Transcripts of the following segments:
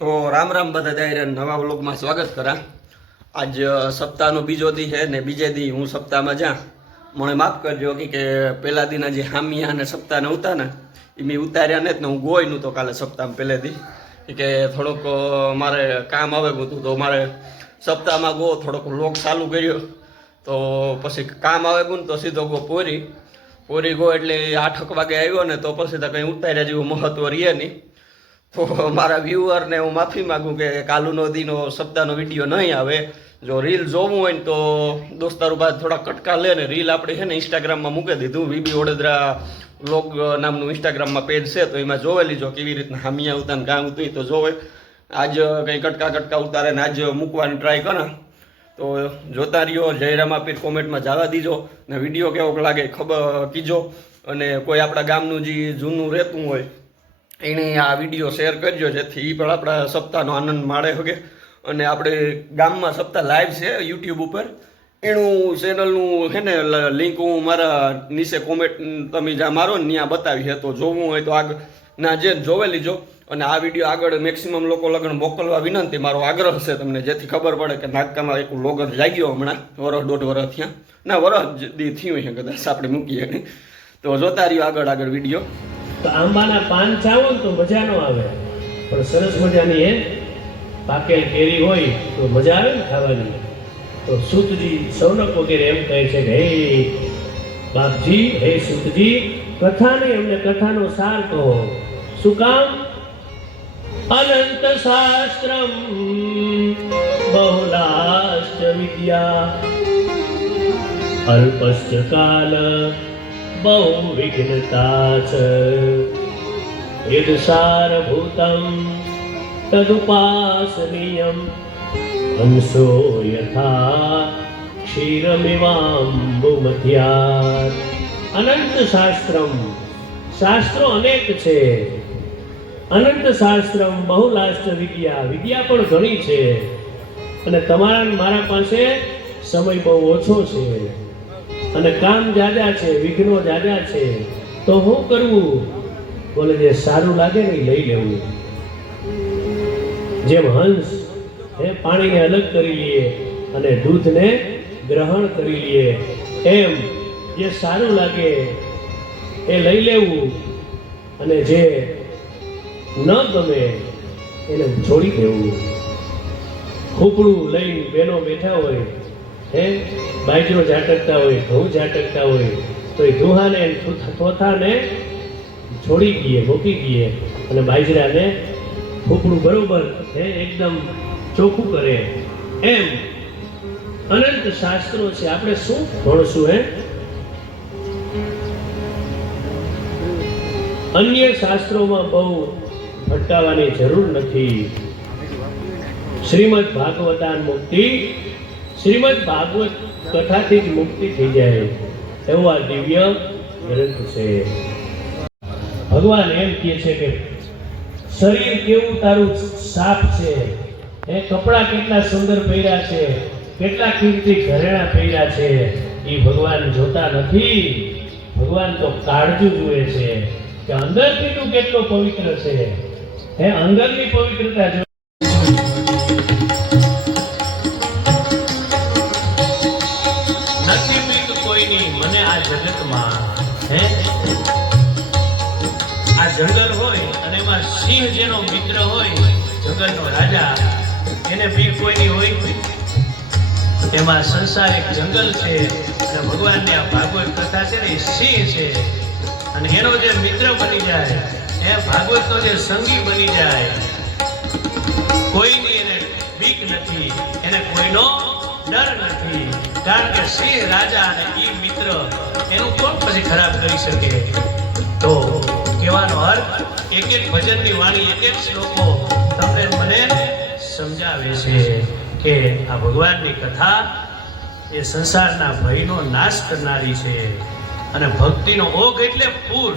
તો રામ રામ બધા દાયરા નવા વ્લોગમાં સ્વાગત કરા। આજ સપ્તાહનો બીજો દી છે ને બીજે દી હું સપ્તાહમાં જા મને માફ કરજો કે પહેલા દિના જે હામિયા અને સપ્તાહને ઉતા ને એ મેં ઉતાર્યા ને હું ગોયનું તો કાલે સપ્તાહમાં પહેલે દી કે થોડોક મારે કામ આવે ગયું તો મારે સપ્તાહમાં ગો થોડોક વ્લોગ ચાલુ કર્યો તો પછી કામ આવે ગયું તો સીધો ગો પોરી ગો એટલે 8 વાગે આવ્યો ને તો પછી તો કંઈ ઉતાર્યા જેવું મહત્વ રહે નહીં। તો મારા વ્યુઅરને હું માફી માગું કે કાલુનો દીનો સપ્તાહનો વિડીયો નહીં આવે। જો રીલ જોવું હોય ને તો દોસ્તારો બાદ થોડા કટકા લે ને રીલ આપણે છે ને ઇન્સ્ટાગ્રામમાં મૂકી દીધું। વીબી વડોદરા વ્લોગ નામનું ઇન્સ્ટાગ્રામમાં પેજ છે તો એમાં જોવે લીજો કેવી રીતના હામિયા ઉતાર કામ ઉતરી તો જોવે। આજ કંઈ કટકા ઉતારે ને આજ મૂકવાની ટ્રાય કરે તો જોતા રહ્યો। જયરામ આપીર કોમેન્ટમાં જવા દીજો ને વિડીયો કેવો લાગે ખબર કીજો અને કોઈ આપણા ગામનું જે જૂનું રહેતું હોય એને આ વિડીયો શેર કરજો જેથી એ પણ આપણા સપ્તાહનો આનંદ માણે શકે। અને આપણે ગામમાં સપ્તાહ લાઈવ છે યુટ્યુબ ઉપર એનું ચેનલનું છે ને લિંક હું મારા નીચે કોમેન્ટ તમે જ્યાં મારો ને ત્યાં બતાવી છે તો જોવું હોય તો આગળ ના જે જોવે લીજો। અને આ વિડીયો આગળ મેક્સિમમ લોકો લગન મોકલવા વિનંતી મારો આગ્રહ છે તમને જેથી ખબર પડે કે નાગકામાં એક લોગર જાગ્યો હમણાં વર્ષ 1.5 વર્ષ થયા ના વર્ષ દી થયું છે કદાચ આપણે મૂકીએ તો જોતા રહ્યો આગળ વિડીયો। તો આંબાના પાન ચાવો તો મજા ન આવે પણ સરસ મજાની એ પાકેલ કેરી હોય તો મજા આવે ને ખાવાની। તો સૂતજી સૌનક વગેરે એમ કહે છે કે હે બાપજી હે સૂતજી કથાને અમને કથાનો સાર કહો। શું કામ? અનંત શાસ્ત્રમ બહુલાશ્ચ વિદ્યા અલ્પશ્ચ કાલ બહુ વિઘ્નતા ચ યદ સારભૂતમ તદુપાસનીયમ હંસો યથા ક્ષીરમિવાંબુમધ્યાત। અનંત શાસ્ત્રમ શાસ્ત્રો અનેક છે। અનંત શાસ્ત્રમ બહુલાશ્ચ વિદ્યા વિદ્યા પણ ઘણી છે અને તમારા મારા પાસે સમય બહુ ઓછો છે અને કામ જાજા છે વિઘ્નો જાજા છે તો શું કરવું? બોલે જે સારું લાગે ને લઈ લેવું। જેમ હંસ પાણીને અલગ કરી લઈએ અને દૂધને ગ્રહણ કરી લઈએ એમ જે સારું લાગે એ લઈ લેવું અને જે ન ગમે એને છોડી દેવું। ખૂપડું લઈને બેનો બેઠા હોય બાજરો ઝાટકતા હોય ઘઉં ઝાટકતા હોય તો એ ધુહાને થોથાને છોડી દઈએ મૂકી દઈએ અને બાજરાને ખૂપડું બરોબર એકદમ ચોખ્ખું કરે એમ અનંત શાસ્ત્રો છે। આપણે શું ભણશું અન્ય શાસ્ત્રોમાં બહુ ભટકાવાની જરૂર નથી। શ્રીમદ ભાગવતાન મુક્તિ શ્રીમદ ભાગવત કથાથી જ મુક્તિ થઈ જાય એવો આ દિવ્ય ગ્રંથ છે। ભગવાન એમ કહે છે કે શરીર કેવું તારું સાફ છે કપડાં કેટલા સુંદર પહેર્યા છે કેટલા કિંમતી ઘરેણા પહેર્યા છે એ ભગવાન જોતા નથી। ભગવાન તો કાળજું જુએ છે કે અંદરથી તું કેટલો પવિત્ર છે અંદરની પવિત્રતા જો મને આ જગતમાં આ જંગલ હોય અને એમાં સિંહ જેનો મિત્ર હોય જંગલનો રાજા એને બીક કોઈની હોય એમાં સંસાર એક જંગલ છે અને ભગવાનની આ ભાગવત કથા છે ને એ સિંહ છે અને એનો જે મિત્ર બની જાય એ ભાગવતનો જે સંગી બની જાય કોઈની એને બીક નથી એને કોઈનો ડર નથી કારણ કે સિંહ રાજા અને ઈ મિત્ર એનું કોણ પછી ખરાબ કરી શકે। તો કહેવાનો અર્થ એક ભજનની વાણી એક શ્લોકો તમને મને સમજાવે છે કે આ ભગવાનની કથા એ સંસારના ભયનો નાશ કરનારી છે અને ભક્તિનો ઓઘ એટલે પૂર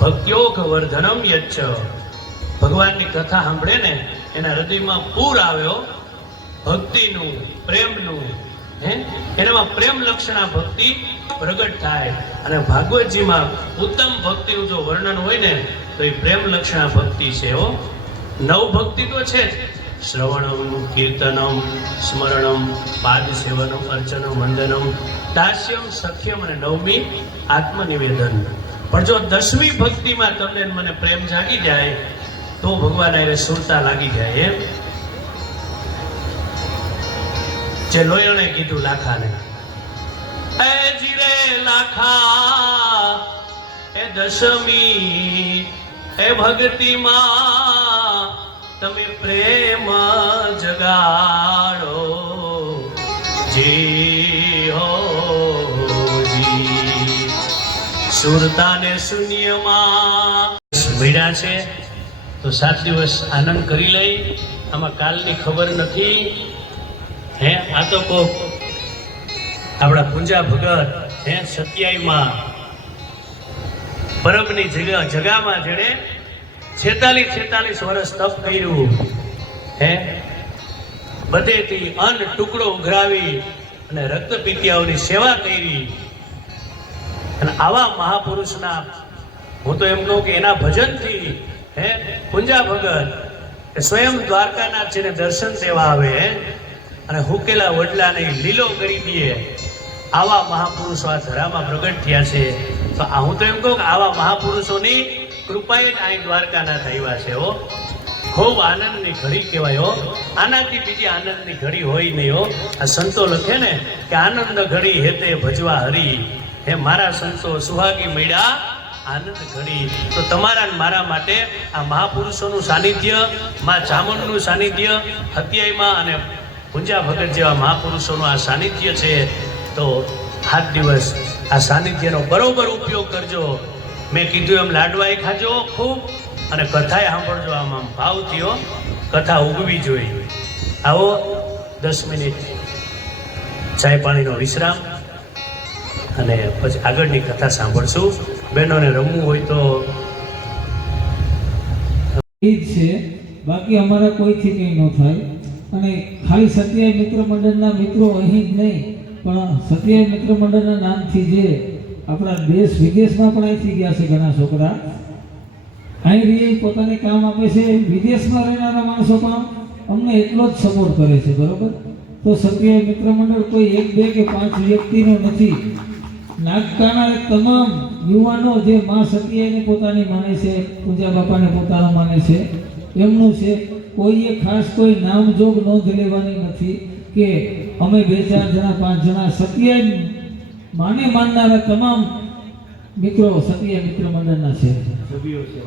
ભક્ત્યોગ વર્ધનમ યચ્છ ભગવાનની કથા સાંભળે ને એના હૃદયમાં પૂર આવ્યો ભક્તિનું પ્રેમનું એનામાં પ્રેમ લક્ષણા ભક્તિ પ્રગટ થાય અને ભાગવતજીમાં ઉત્તમ ભક્તિનું જો વર્ણન હોય ને તો એ પ્રેમ લક્ષણા ભક્તિ છે। નવ ભક્તિ તો છે જ. શ્રવણમ, કીર્તનમ, સ્મરણમ, પાદ સેવનમ, અર્ચનમ, વંદનમ, દાસ્યમ, સખ્યમ અને નવમી આત્મનિવેદન. પણ જો 10મી ભક્તિમાં તમને ને મને પ્રેમ જાગી જાય તો ભગવાન આરે સુરતા લાગી જાય. એમ જે લોયણે કીધું લાખાને, એ જીરે લાખા એ 10મી એ ભક્તિમાં તમે પ્રેમ જગાડો જી હો જી. સુરતાને શૂન્યમાં મળ્યા છે તો 7 દિવસ આનંદ કરી લઈ. આમાં કાલની ખબર નથી. હે આ તો કોક આપણા પૂંજા ભગત હે 27માં પરબની જગામાં જેણે 46 વર્ષ તપ કર્યું. હે બધેથી અન્ન ટુકડો ઉઘરાવી અને રક્તપીતિયાઓની સેવા કરી. અને આવા મહાપુરુષના હું તો એમ કહું કે એના ભજનથી હે પૂંજા ભગત સ્વયં દ્વારકાનાથજીને દર્શન દેવા આવે અને હુકેલા વડલાને લીલો કરી દે. આવા મહાપુરુષો આ ધરામાં પ્રગટ થયા છે. તો હું તો એમ કહું કે આવા મહાપુરુષોની કૃપાએ જ અહીં દ્વારકાનાથ આવ્યા છે. હો ખૂબ આનંદની ઘડી કહેવાય. હો આનાથી બીજી આનંદની ઘડી હોય નહીં. હો આ સંતો લખે ને કે આનંદ ઘડી હેતે ભજવા હરી. હે મારા સંતો સુહાગી મળ્યા આનંદ ઘડી. તો તમારા ને મારા માટે આ મહાપુરુષોનું સાનિધ્ય, મા ચામુંડનું સાનિધ્ય, હત્યાઈમાં અને પૂંજા ભગત જેવા મહાપુરુષોનું આ સાનિધ્ય છે. તો 7 દિવસ આ સાનિધ્યનો બરોબર ઉપયોગ કરજો. મેં કીધું એમ લાડવાય ખાજો ખૂબ અને કથાએ સાંભળજો. આમ ભાવથી. હો કથા ઉગવી જોઈએ. આવો 10 મિનિટ ચાય પાણીનો વિશ્રામ અને પછી આગળની કથા સાંભળશું. બહેનોને રમવું હોય તો એ જ છે, બાકી અમારા કોઈથી કંઈ ન થાય. અને ખાલી સત્યાય મિત્ર મંડળના મિત્રો અહીં જ નહીં પણ સત્યાય મિત્ર મંડળના નામથી જે આપણા દેશ વિદેશમાં પણ અહીંથી ગયા છે ઘણા છોકરા. અહીં રહી પોતાને કામ આપે છે. વિદેશમાં રહેનારા માણસો પણ અમને એટલો જ સપોર્ટ કરે છે. બરોબર. તો સત્યાય મિત્ર મંડળ કોઈ 1, 2 કે 5 વ્યક્તિનો નથી. નાગકાના તમામ યુવાનો જે મા સત્યાને પોતાની માને છે, પૂજા બાપાને પોતાનો માને છે, એમનું છે. કોઈએ ખાસ કોઈ નામજોગ નોંધ લેવાની નથી કે અમે 2, 4 જણા 5 જણા. સત્યાય માને માનનારા તમામ મિત્રો સત્યાય મિત્ર મંડળના છે. સભ્યો છે.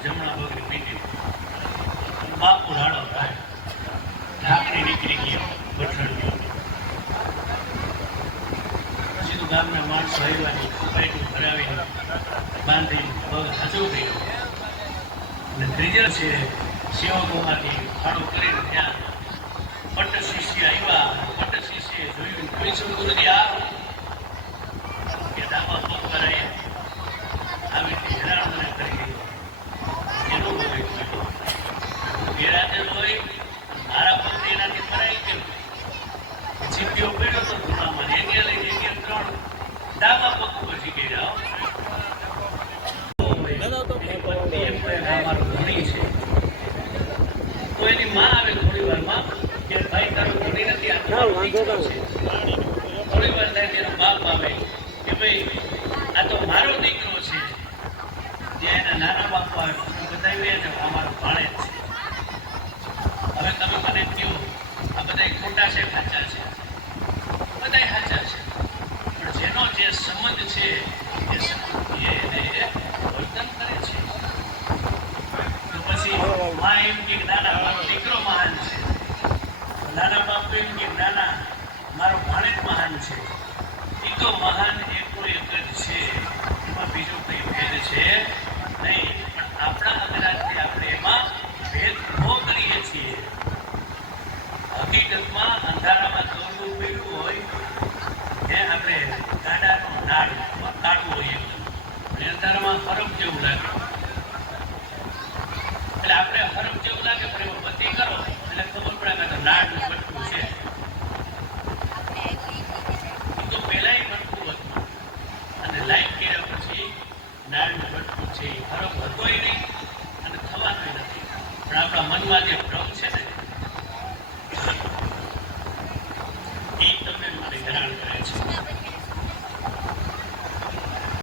જમણા પગની પીઠી બાપુ રાડો થાય ઢાંકણી નીકળી ગઈ ગઠણની સીધું ગામના માણસો આવ્યા પાઇટું ભરાવીને બાંધી પગ હજુ ગયો અને ત્રીજા છે સેવકોમાંથી ફાળો કરીને ત્યાં પટ્ટ શિષ્ય આવ્યા પટ્ટ શિષ્ય જોયું પૂછ્યું ગુરુજી આ કે ડાબા પગ ભરાય આવી રીતે હેરાન મને કરી ગયો એનું બધું ગેરાતે હોય મારા પગ એનાથી ભરાઈ ગયો જીત્યો પડ્યો તો ધૂળામાં એક લઈ એક ત્રણ ડાબા પગ ઉપર જીકી જાઓ મારું ધણી છે તો એની માં આવે થોડી વારમાં કે ભાઈ તારો ધણી નથી આ તમારો દીકરો છે થોડી વાર થાય તેનો બાપ આવે કે ભાઈ આ તો મારો દીકરો છે જે એના નાના બાપુ આવે બતાવી છે અમારો ભાણે જ છે હવે તમે મને કહો આ બધા ખોટા છે સાચા છે બધા સાચા છે પણ જેનો જે સંબંધ છે એ સંબંધ એને વર્તન કરે છે તો પછી માં એમ કે નાના મારો દીકરો મહાન છે નાના બાપુ એમ કે નાના મારો ભાણેજ મહાન છે એ તો મહાન એકો એક જ છે એમાં બીજો કઈ ભેદ છે નહીં પણ આપણા અજ્ઞાનથી આપણે એમાં ભેદ ઉભો કરીએ છીએ હકીકતમાં અંધારામાં દોરડું પડ્યું હોય એ આપણે ગાડાનો નાળ કાઢવો હોય અને અંધારામાં હરફ જેવું લાગે એટલે આપણે હરફ જેવું લાગે પણ એવો બત્તી કરો એટલે ખબર પડે કે નાળનું બટકું છે એ તો પહેલાંય બટકું હતું અને લાઈટ કર્યા પછી નાળનું બટકું છે એ હરફ હતોય નહીં અને થવાનોય નથી પણ આપણા મનમાં જે ભ્રમ છે ને એ તમને મને હેરાન કરે છે